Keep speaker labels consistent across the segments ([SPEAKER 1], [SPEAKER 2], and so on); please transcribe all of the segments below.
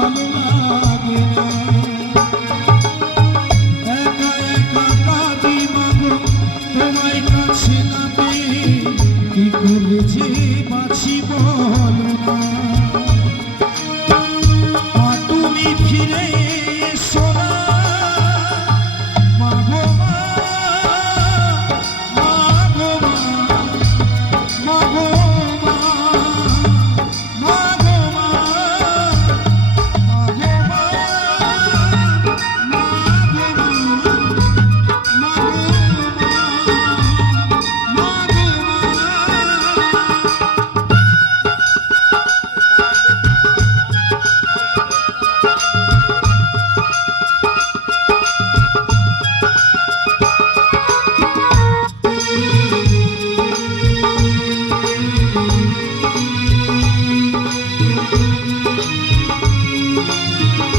[SPEAKER 1] ভালো লাগে। না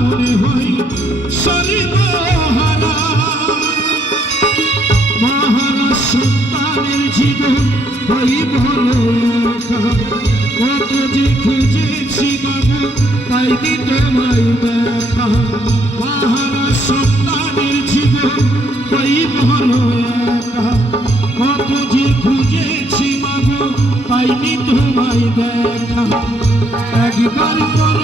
[SPEAKER 1] মনে হয় সর্বহারা মহারা সন্তানের জীবন হই ভালো কত যে খুঁজেছি বাবু পাইনি তোমায় দেখা? মহারা সন্তানের জীবন হই ভালো কত যে খুঁজেছি বাবু পাইনি তোমায় দেখা? একবার করো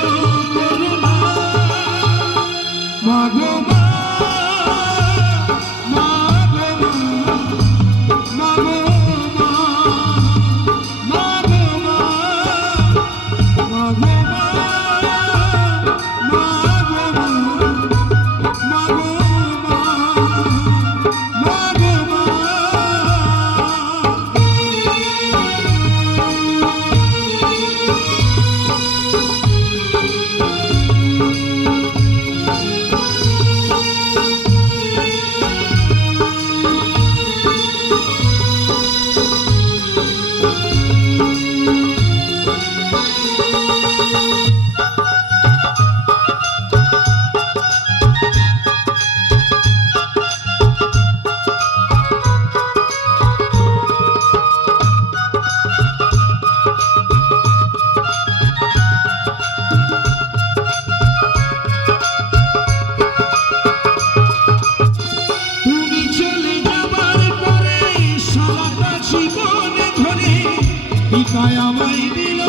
[SPEAKER 1] পিতায় আমায় দিল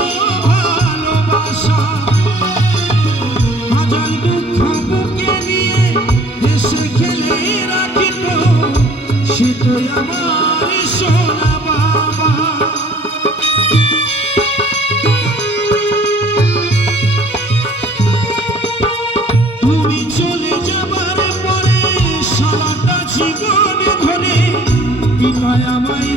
[SPEAKER 1] ভালোবাসা। হাজার দুঃখ বুকে নিয়ে হেসে খেলে রাখিত সে তো আমার সোনা বাবা। তুমি চলে যাবার পরে সারাটা জীবন ধরে পিতায় আমায়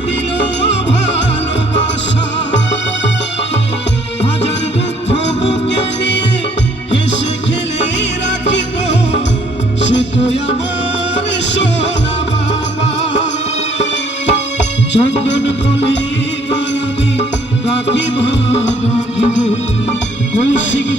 [SPEAKER 1] চন্দন কলি রাখিব রাখিব। কৌশিক